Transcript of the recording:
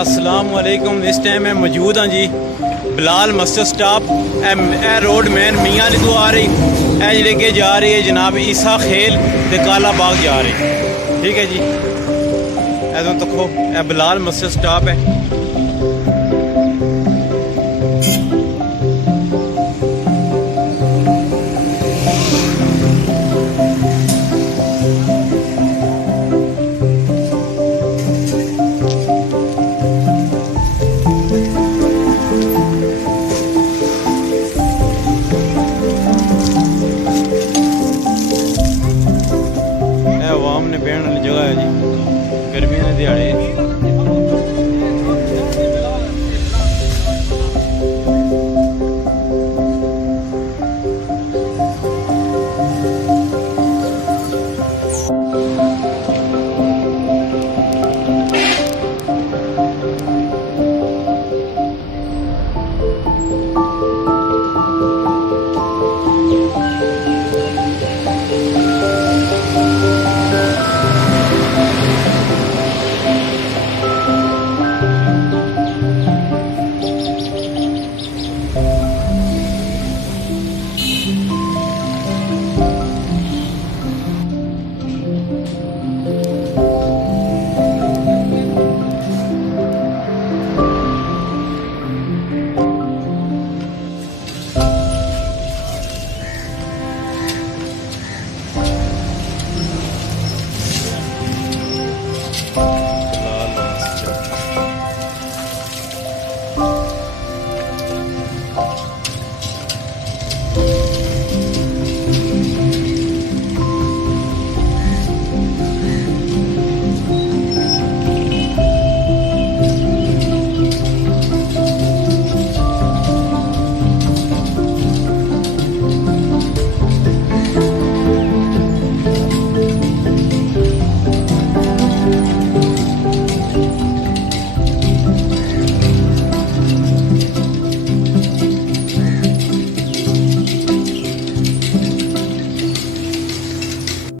अस्सलाम वालेकुम। इस टाइम मैं मौजूद हाँ जी बिलाल मस्जिद स्टॉप। ए रोड मैन मियांवाली तो आ रही है जी के जा रही है जनाब ईसा खेल ते काला बाग जा रही। ठीक है जी, ऐसा देखो ए बिलाल मस्जिद स्टॉप है।